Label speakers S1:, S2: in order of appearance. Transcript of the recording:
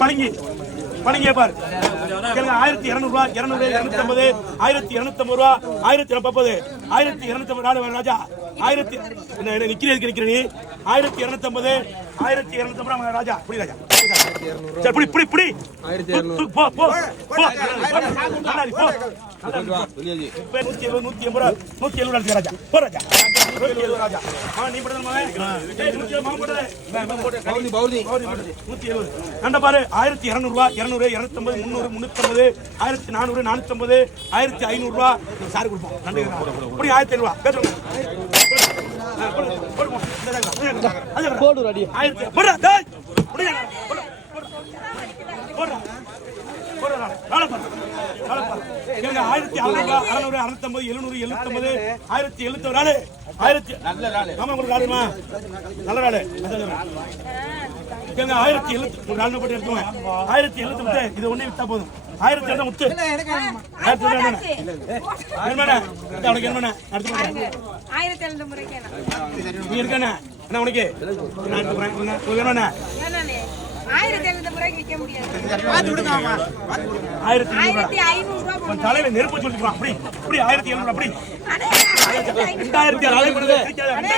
S1: பழங்கி பழங்கிய பாரு. ஆயிரத்தி இருநூறு ரூபா இருநூறு இருநூத்தி ஐம்பது ஆயிரத்தி இருநூத்தி ஐம்பது ரூபா ஆயிரத்தி முப்பது ஆயிரத்தி இருநூத்தி ஐம்பது ராஜா. ஆயிரத்தி என்ன என்ன நிக்கிறதுக்கு நிக்கிற நீ? ஆயிரத்தி இருநூத்தி ஐம்பது ஆயிரத்தி இருநூத்தி ஐம்பது ராஜா. புடி ராஜா. சரி புடி புடி புடி. போ போ போ நூத்தி எழுபது நூத்தி எண்பது ரூபா நூத்தி எழுபது ராஜா. போ ராஜா. ராஜா. நீ பாரு ஆயிரத்தி இருநூறு ரூபா இருநூறு இருநூத்தம்பது முந்நூறு முன்னூத்தம்பது ஆயிரத்தி நானூறு நானூத்தம்பது ஆயிரத்தி ஐநூறு ரூபா சாரி கொடுப்போம். நன்றி ஆயிரத்தி ஐநூறு ரூபா பேசுங்க போடு ரெடி ஆயிரத்தி போடுறா டேய் போடுறா போடுறா ஆயிரத்தி அறுநூறு அறுநூறு அறுநூத்தம்பது எழுநூறு எழுநூத்தம்பது ஆயிரத்தி எழுநூத்தி நாலு ஆயிரத்தி நல்ல நாள் ஆமா உங்களுக்கு நாளுமா நல்ல நாள் ஆயிரத்தி எழுநூத்தி ஒரு நாலு ஆயிரத்தி எழுநூத்தி இது ஒண்ணே விட்டா போதும் ஆயிரத்தி எழுநூத்தி முத்து ஆயிரத்தி உனக்கு என்ன.
S2: ஆயிரத்தி முறைக்கு
S1: நீ இருக்கானே என்ன? உனக்கு?
S2: ஆயிரத்தி எழுநூறு முறைக்கு விற்க முடியாது.
S1: ஆயிரத்தி
S2: ஆயிரத்தி ஐநூறு
S1: தலையில நெருப்பு சொல்லிக்கலாம் அப்படி அப்படி ஆயிரத்தி எழுநூறு அப்படி.
S2: ஆயிரத்தி.
S1: ரெண்டாயிரத்தி
S2: அடே,